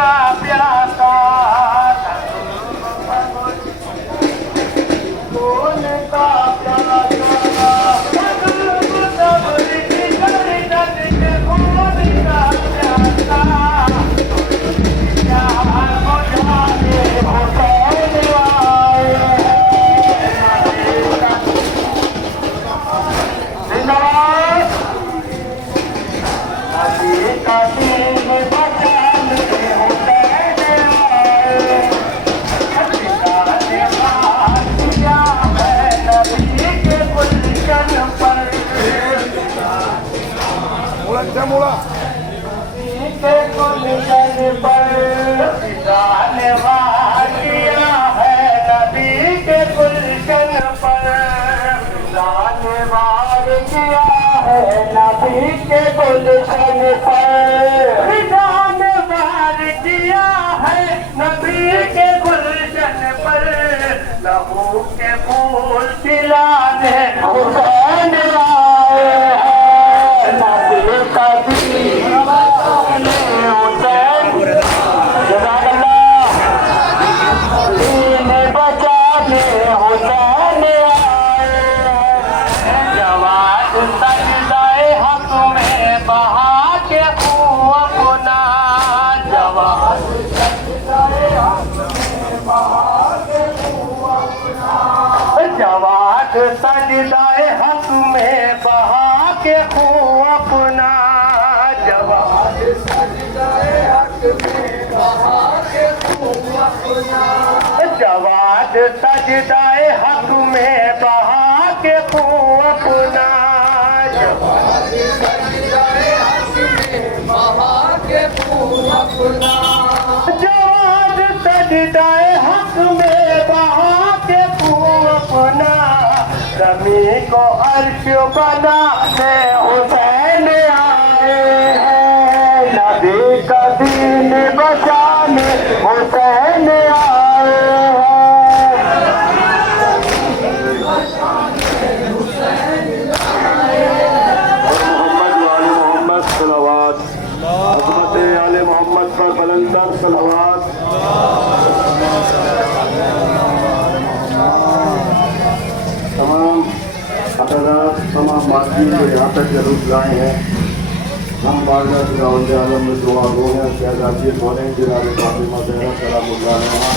کا پیاسا خون کا پیاسا نبی کے گلشن پر جان وار کیا ہے نبی کے گلشن پر لہو کے پھول کھلانے حسین آئے ہیں نبی کا دین بچانے حسین جزاک اللہ دین بچانے حسین آئے ہیں جواد سجدہ حق میں بہا کے خون اپنا جواد سجدہ حق میں بہا کے خون اپنا جواد سجدہ حق میں بہا کے خون اپنا جواد سجدہ حق میں بہا کے خون اپنا جواد سجدہ حق میں بہا کے خون اپنا جواد سجدہ حق میں بہا کے خون اپنا جواد سجدہ حق میں بہا کے خون اپنا زمین کو عرش بنانے حسین آئے ہیں نبی کا دین بچانے حسین آئے ہیں عظمت آل محمد پر بلندر صلوات تمام حضرات تمام معاشرین جو یہاں تک ضرور لائے ہیں ہم بارگاہ خداوند عالم میں دعا گو ہیں شہزادی کونین جناب فاطمہ زہرا سلام اللہ علیہا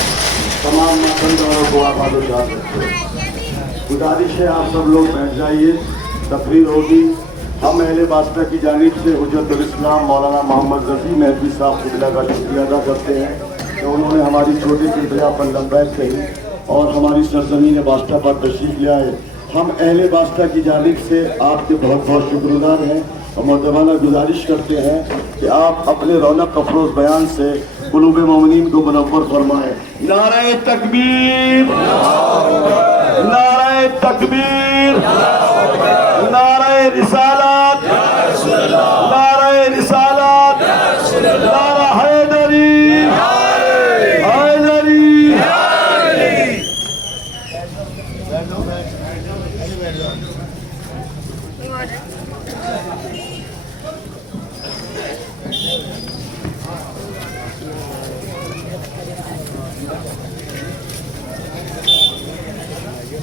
تمام ماتمداروں کو آباد و شاد رکھیں گزارش ہے آپ سب لوگ بیٹھ جائیے تقریر ہوگی ہم اہل واسطہ کی جانب سے حجت الاسلام مولانا محمد رفیع مہدوی صاحب قبلہ کا شکریہ ادا کرتے ہیں کہ انہوں نے ہماری چھوٹی سی بیا پر لبیک کہی اور ہماری سرزمین واسطہ پر تشریف لے آئے ہم اہل واسطہ کی جانب سے آپ کے بہت بہت شکر گزار ہیں اور محترمانہ گزارش کرتے ہیں کہ آپ اپنے رونق افروز بیان سے قلوب مومنین کو منور فرمائیں نعرہ تکبیر نعرہ تکبیر نعرہ رسالت نعرہ رسالت نعرہ حیدری حیدری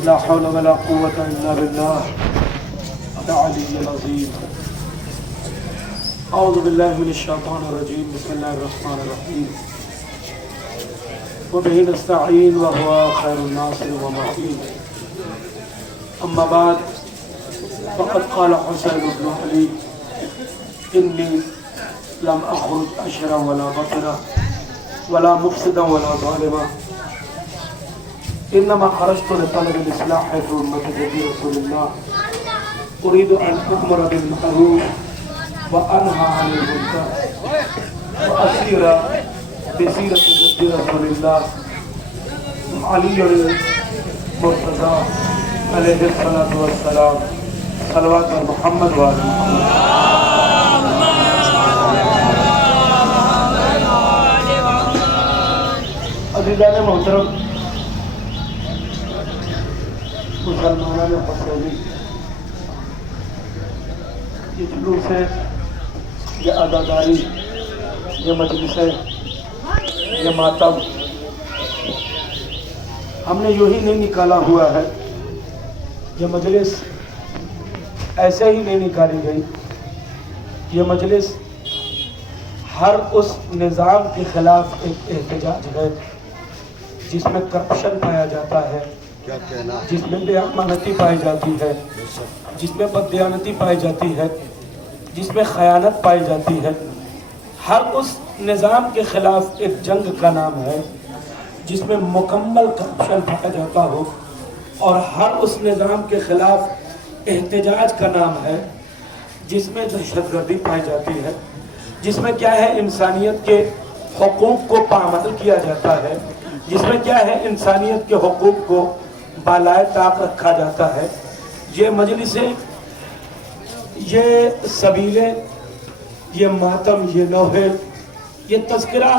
لا حول ولا قوة إلا بالله العلي العظيم أعوذ بالله من الشيطان الرجيم بسم الله الرحمن الرحيم وبه نستعين وهو خير الناصر ومعين أما بعد فقد قال حسين بن علي إني لم أخرج أشرا ولا بطرا ولا مفسدا ولا ظالما انما خرجت لطلب الاصلاح في امه رسول الله اريد ان امر بالمعروف وانهى عن المنكر واسير بسيره جد رسول الله علي المرتضى عليه الصلاه والسلام صلوات محمد وآل محمد عزیزان محترم مسلمانان حسینی یہ جلوس ہے یہ عزاداری یہ مجلس ہے یہ ماتم ہم نے یوں ہی نہیں نکالا ہوا ہے، یہ مجلس ایسے ہی نہیں نکالی گئی. یہ مجلس ہر اس نظام کے خلاف ایک احتجاج ہے جس میں کرپشن پایا جاتا ہے، جس میں بے امانتی پائی جاتی ہے، جس میں بددیانتی پائی جاتی ہے، جس میں خیانت پائی جاتی ہے. ہر اس نظام کے خلاف ایک جنگ کا نام ہے جس میں مکمل کرپشن پایا جاتا ہو، اور ہر اس نظام کے خلاف احتجاج کا نام ہے جس میں دہشت گردی پائی جاتی ہے، جس میں کیا ہے انسانیت کے حقوق کو پامال کیا جاتا ہے، جس میں کیا ہے انسانیت کے حقوق کو بالائے طاق رکھا جاتا ہے. یہ مجلسیں، یہ سبیلیں، یہ ماتم، یہ نوحے، یہ تذکرہ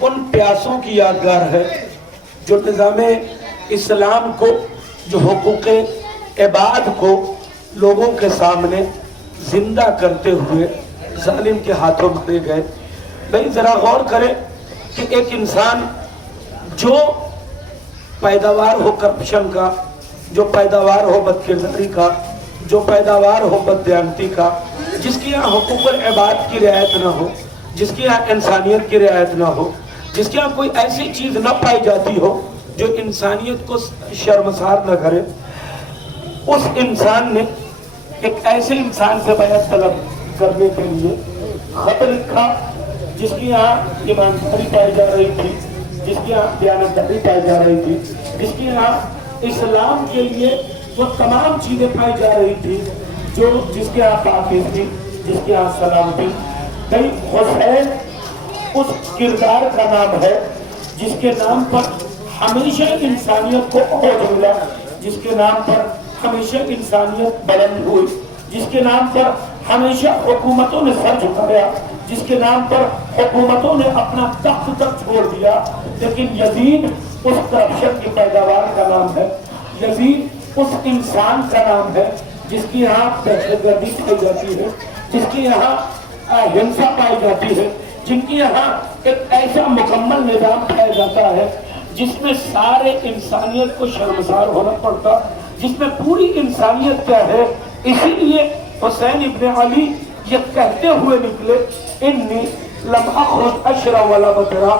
ان پیاسوں کی یادگار ہے جو نظام اسلام کو، جو حقوق عباد کو لوگوں کے سامنے زندہ کرتے ہوئے ظالم کے ہاتھوں مارے گئے. بھئی ذرا غور کریں کہ ایک انسان جو پیداوار ہو کرپشن کا، جو پیداوار ہو بد کرداری کا، جو پیداوار ہو بددیانتی کا، جس کی یہاں حقوق العباد کی رعایت نہ ہو، جس کی یہاں انسانیت کی رعایت نہ ہو، جس کی یہاں کوئی ایسی چیز نہ پائی جاتی ہو جو انسانیت کو شرمسار نہ کرے، اس انسان نے ایک ایسے انسان سے بیعت طلب کرنے کے لیے خط لکھا جس کی یہاں ایمانداری پائی جا رہی تھی، جس کی یہاں دیانتداری پائی جا رہی تھی، جس کی یہاں اسلام کے لیے وہ تمام چیزیں پائی جا رہی تھی، جس کے یہاں پاکیزگی، جس کے یہاں سلامتی. بھئی حسین اس کردار کا نام ہے جس کے نام پر ہمیشہ انسانیت کو عروج ملا، جس کے نام پر ہمیشہ انسانیت بلند ہوئی، جس کے نام پر ہمیشہ حکومتوں نے سر جھکایا، جس کے نام پر حکومتوں نے اپنا تخت تک چھوڑ دیا. لیکن یزید اس کرپشن کی پیداوار کا نام ہے، یزید اس انسان کا نام ہے جس کی یہاں دہشت گردی پائی جاتی ہے، جس کی یہاں ہنسا پائی جاتی ہے، جن کی یہاں ایک ایسا مکمل نظام پایا جاتا ہے جس میں سارے انسانیت کو شرمسار ہونا پڑتا، جس میں پوری انسانیت کیا ہے. اسی لیے حسین ابن علی یہ کہتے ہوئے نکلے، انی لم اخرج اشرا ولا بدرا،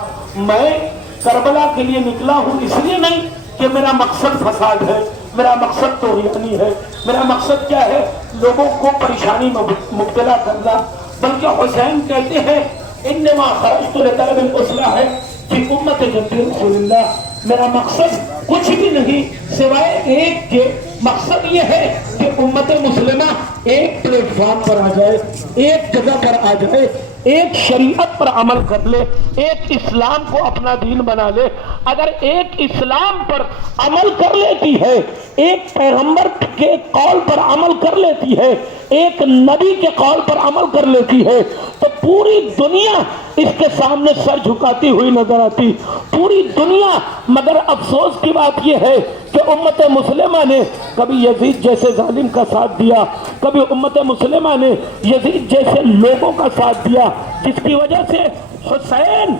میں کربلا کے لیے نکلا ہوں اس لیے نہیں کہ میرا مقصد فساد ہے، میرا مقصد طغیانی ہے، میرا مقصد کیا ہے لوگوں کو پریشانی میں مبتلا کرنا، بلکہ حسین کہتے ہیں انما خرجت لطلب الاصلاح فی امت جد رسول اللہ، میرا مقصد کچھ بھی نہیں سوائے ایک کے، مقصد یہ ہے کہ امت مسلمہ ایک پلیٹ فارم پر آ جائے، ایک جگہ پر آ جائے، ایک شریعت پر عمل کر لے، ایک اسلام کو اپنا دین بنا لے. اگر ایک اسلام پر عمل کر لیتی ہے، ایک پیغمبر کے قول پر عمل کر لیتی ہے، ایک نبی کے قول پر عمل کر لیتی ہے، تو پوری دنیا اس کے سامنے سر جھکاتی ہوئی نظر آتی، پوری دنیا. مگر افسوس کی بات یہ ہے کہ امت مسلمہ نے کبھی یزید جیسے ظالم کا ساتھ دیا، کبھی امت مسلمہ نے یزید جیسے لوگوں کا ساتھ دیا، جس کی وجہ سے حسین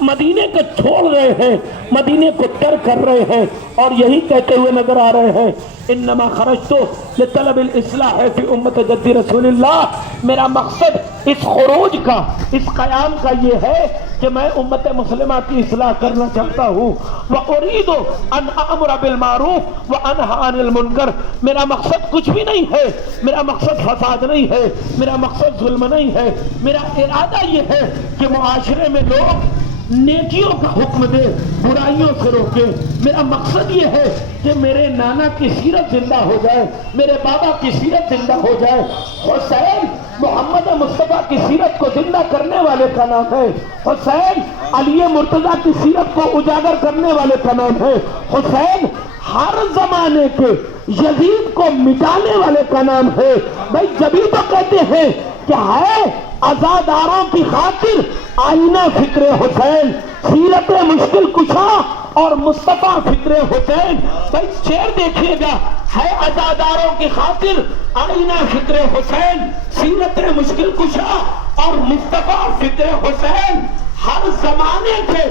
مدینے کو چھوڑ رہے ہیں، مدینے کو ترک کر رہے ہیں، اور یہی کہتے ہوئے نظر آ رہے ہیں انما خرجت لطلب الاصلاح فی امت جد رسول اللہ. میرا مقصد اس خروج کا، اس قیام کا یہ ہے کہ میں امت مسلمہ کی اصلاح کرنا چاہتا ہوں. واريد ان امر بالمعروف وانهى عن المنکر. میرا مقصد کچھ بھی نہیں ہے، میرا مقصد فساد نہیں ہے، میرا مقصد ظلم نہیں ہے، میرا ارادہ یہ ہے کہ معاشرے میں لوگ نیکیوں کا حکم دے، برائیوں سے روکے. میرا مقصد یہ ہے کہ میرے نانا کی سیرت زندہ ہو جائے، میرے بابا کی سیرت زندہ ہو جائے. حسین محمد مصطفیٰ کی سیرت کو زندہ کرنے والے کا نام ہے. حسین علی مرتضیٰ کی سیرت کو اجاگر کرنے والے کا نام ہے. حسین ہر زمانے کے یزید کو مٹانے والے کا نام ہے. بھائی جبھی تو کہتے ہیں کہ ہے عزاداروں کی خاطر آئینہ فکر حسین، سیرت مشکل کشا اور مصطفیٰ فکر حسین. بھائی شعر دیکھیے گا، ہے عزاداروں کی خاطر آئینہ فکر حسین، سیرت مشکل کشا اور مصطفیٰ فکر حسین. ہر زمانے کے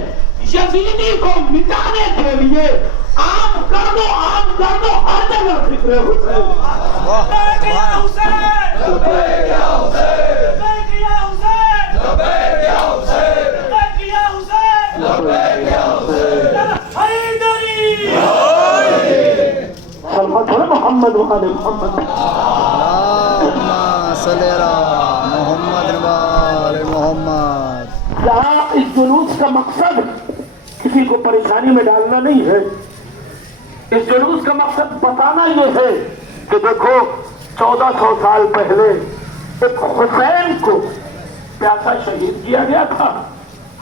یزیدی کو مٹانے کے لیے عام کر دو ہر جگہ فکر حسین. لبیک یا حسین، لبیک یا حسین، لبیک یا حسین، لبیک یا حسین، لبیک یا حسین، لبیک یا حسین، حیدری. سلمت ہے محمد وآل محمد. اللهم صل على محمد وآل محمد. یہاں اس جلوس کا مقصد کسی کو پریشانی میں ڈالنا نہیں ہے. اس جلوس کا مقصد بتانا یہ ہے کہ دیکھو 1400 سال پہلے ایک حسین کو پیاسا شہید کیا گیا تھا.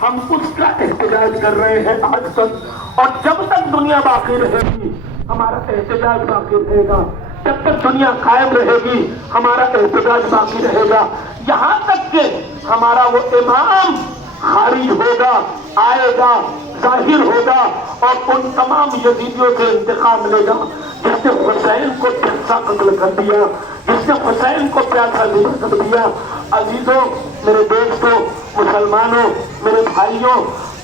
ہم اس کا احتجاج کر رہے ہیں آج تک, اور جب تک دنیا باقی رہے گی ہمارا احتجاج باقی رہے گا. جب تک دنیا قائم رہے گی ہمارا احتجاج باقی رہے گا, یہاں تک کہ ہمارا وہ امام خارج ہوگا, آئے گا, ظاہر ہوگا اور ان تمام یزیدیوں سے انتقام لے گا جس نے حسین کو پیاسا قتل کر دیا, جس نے حسین کو پیاسا کر دیا. عزیزوں, میرے دوستوں, مسلمانوں, میرے بھائیوں,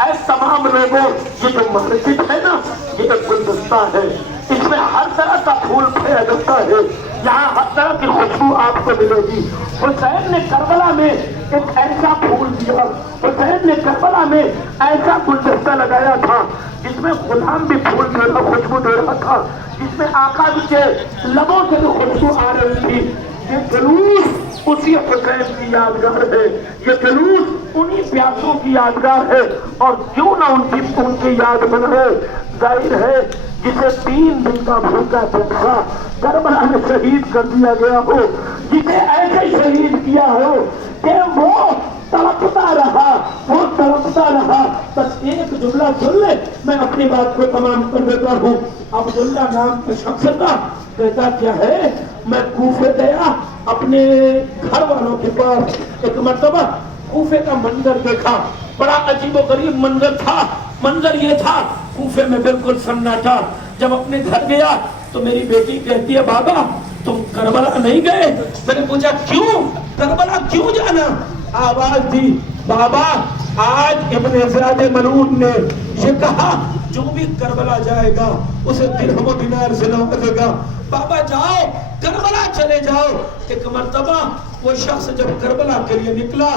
اے تمام لوگوں, یہ جو مسجد ہے نا یہ ایک گلدستہ ہے, اس میں ہر طرح کا پھول پھیلا جاتا ہے, یہاں ہر طرح کی خوشبو آپ کو ملے گی. حسین نے کربلا میں ایک ایسا پھول دیا, حسین نے کربلا میں ایسا گلدستہ لگایا تھا جس میں غلام بھی پھول دے رہا, خوشبو دے رہا تھا, جس میں آقا کے لبوں سے بھی خوشبو آ رہی تھی. یہ جلوس اسی حسین کی یادگار ہے, یہ جلوس انہی پیاسوں کی یادگار ہے, اور کیوں نہ ان کی یاد بنائے. ظاہر ہے جسے 3 دن کا بھوکا پیاسا کربلا میں شہید کر دیا گیا ہو, جسے ایسے شہید کیا ہو کہ وہ تڑپتا رہا. بس ایک جملہ سن لے, میں اپنی بات کو تمام کر دیتا ہوں. عبداللہ نام کے شخص کا کہتا کیا ہے, میں کوفے گیا اپنے گھر والوں کے پاس, ایک مرتبہ کوفے کا منظر دیکھا, بڑا عجیب و غریب منظر تھا. منظر یہ تھا کوفے میں بالکل سناٹا. جب اپنے گھر گیا تو میری بیٹی کہتی ہے بابا تم کربلا نہیں گئے؟ میں نے پوچھا کیوں, کربلا کیوں جانا؟ آواز دی, بابا آج ابن زیاد ملعون نے یہ کہا جو بھی کربلا جائے گا اسے درہم و دینار سے نوازے گا. بابا جاؤ کربلا چلے جاؤ. ایک مرتبہ وہ شخص جب کربلا کے لیے نکلا,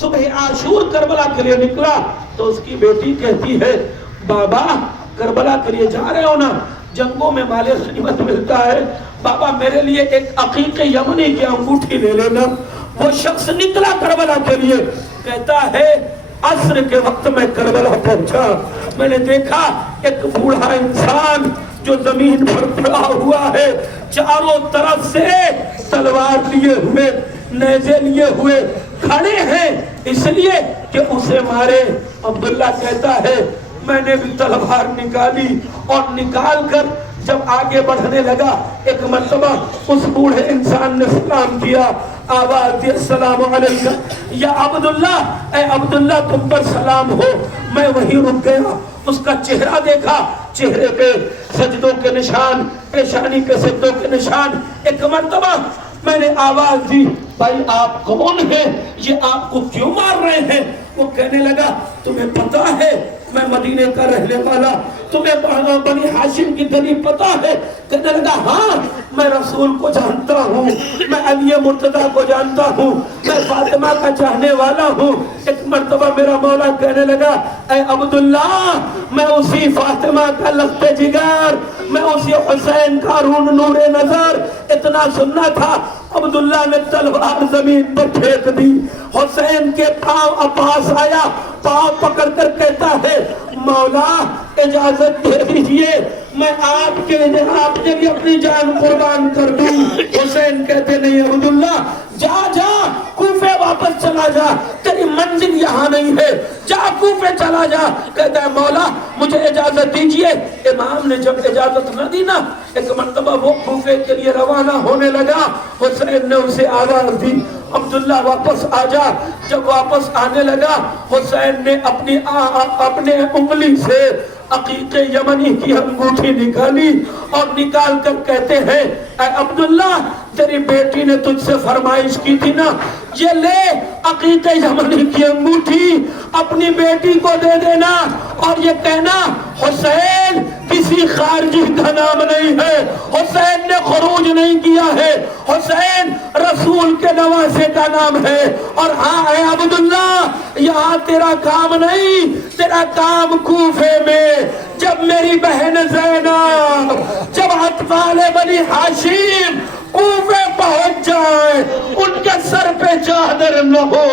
صبح عاشور کربلا کے لیے نکلا, تو اس کی بیٹی کہتی ہے بابا کربلا کے لیے جا رہے ہو نا, جنگوں میں مال غنیمت ملتا ہے, بابا میرے لیے ایک عقیق یمنی کی انگوٹھی لے لینا. وہ شخص نکلا کربلا کے لیے, کہتا ہے عصر کے وقت میں کربلا پہنچا, میں نے دیکھا ایک بوڑھا انسان جو زمین پر پڑا ہوا ہے, چاروں طرف سے تلوار لیے ہوئے, نیزے لیے ہوئے کھڑے ہیں اس لیے کہ اسے مارے. عبداللہ کہتا ہے میں نے بھی تلوار نکالی, اور نکال کر جب آگے بڑھنے لگا ایک مرتبہ اس بوڑھے انسان نے سلام کیا, آواز دی السلام علیکم یا عبداللہ, اے عبداللہ تم پر سلام ہو. میں وہیں رک گیا, اس کا چہرہ دیکھا, چہرے پہ سجدوں کے نشان, پیشانی پہ سجدوں کے نشان. ایک مرتبہ میں نے آواز دی بھائی آپ کون ہیں, یہ آپ کو کیوں مار رہے ہیں؟ وہ کہنے لگا تمہیں پتا ہے میں مدینے کا رہنے والا, تمہیں بنی ہاشم کی گلی پتا ہے؟ کہنے لگا ہاں میں رسول کو جانتا ہوں, میں علی مرتضیٰ کو جانتا ہوں, میں فاطمہ کا چاہنے والا ہوں. ایک مرتبہ میرا مولا کہنے لگا اے عبداللہ میں اسی فاطمہ کا لخت جگر, میں اسی حسین کا رون نور نظر. اتنا سننا تھا, عبداللہ نے تلوار زمین پر پھینک دی, حسین کے پاؤں پاس آیا, پاؤں پکڑ کر کہتا ہے مولا اجازت دے دیجئے میں آپ کے لیے اپنی جان قربان کر دوں. حسین کہتے نہیں عبداللہ جا جا کوفے واپس چلا جا, تیری منزل یہاں نہیں ہے, جا کوفے چلا جا. کہتا ہے مولا مجھے اجازت دیجئے. امام نے جب اجازت نہ دی نا, ایک مرتبہ وہ کوفے کے لیے روانہ ہونے لگا. حسین نے اسے آواز دی عبداللہ واپس آ جا. جب واپس آنے لگا حسین نے اپنے انگلی سے عقیق یمنی کی انگوٹھی نکالی, اور نکال کر کہتے ہیں اے عبداللہ تیری بیٹی نے تجھ سے فرمائش کی تھی نا, یہ لے عقیق یمنی کی انگوٹھی اپنی بیٹی کو دے دینا اور یہ کہنا حسین کسی خارجی کا نام نہیں ہے، حسین نے خروج نہیں کیا ہے، حسین رسول کے نواسے کا نام ہے۔ اور ہاں اے عبداللہ، یہاں تیرا کام نہیں، تیرا کام کوفے میں جب میری بہن زینب، جب اطفال بنی ہاشم کوفے پہنچ جائے، ان کے سر پہ چادر نہ ہو،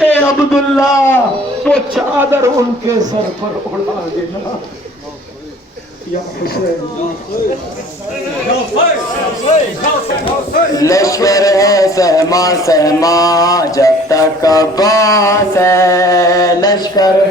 اے عبداللہ وہ چادر ان کے سر پر اڑا دینا۔ یا حسین لشکر ہے سہما سہما جب تک عباس ہے، لشکر